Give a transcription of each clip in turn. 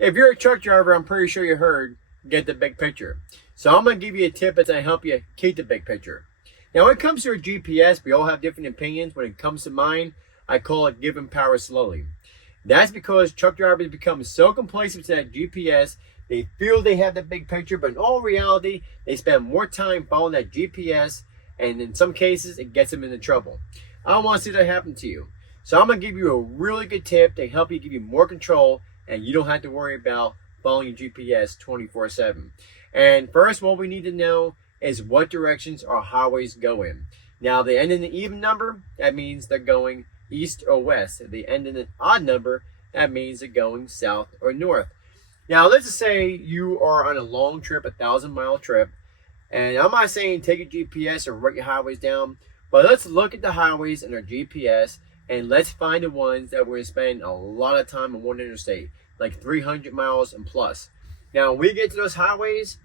If you're a truck driver, I'm pretty sure you heard, get the big picture. So I'm going to give you a tip that's going to help you keep the big picture. Now, when it comes to a GPS, we all have different opinions. When it comes to mine, I call it giving power slowly. That's because truck drivers become so complacent to that GPS, they feel they have the big picture, but in all reality, they spend more time following that GPS, and in some cases, it gets them into trouble. I don't want to see that happen to you. So I'm going to give you a really good tip to help you give you more control, and you don't have to worry about following your GPS 24/7. And first, what we need to know is what directions our highways go in. Now, they end in an even number, that means they're going east or west. If they end in an odd number, that means they're going south or north. Now, let's just say you are on a long trip, 1,000-mile trip, and I'm not saying take a GPS or write your highways down, but let's look at the highways in our GPS, and let's find the ones that we're going to spend a lot of time on one interstate, like 300 miles and plus. Now, when we get to those highways,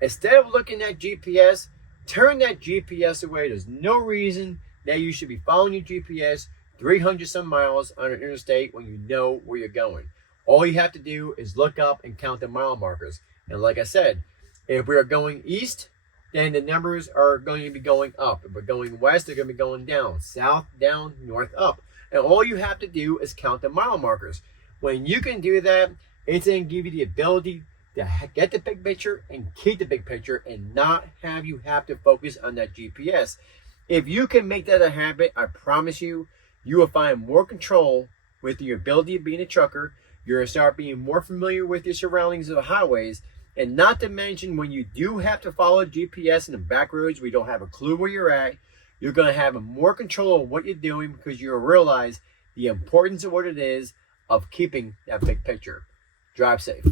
instead of looking at GPS, turn that GPS away. There's no reason that you should be following your GPS 300 some miles on an interstate when you know where you're going. All you have to do is look up and count the mile markers. And like I said, if we are going east, then the numbers are going to be going up. If we're going west, they're going to be going down. South, down, north, up. And all you have to do is count the mile markers. When you can do that, it's going to give you the ability to get the big picture and keep the big picture and not have you have to focus on that GPS. If you can make that a habit, I promise you, you will find more control with your ability of being a trucker. You're going to start being more familiar with your surroundings of the highways. And not to mention, when you do have to follow GPS in the back roads where you don't have a clue where you're at, you're going to have more control of what you're doing because you'll realize the importance of what it is of keeping that big picture. Drive safe.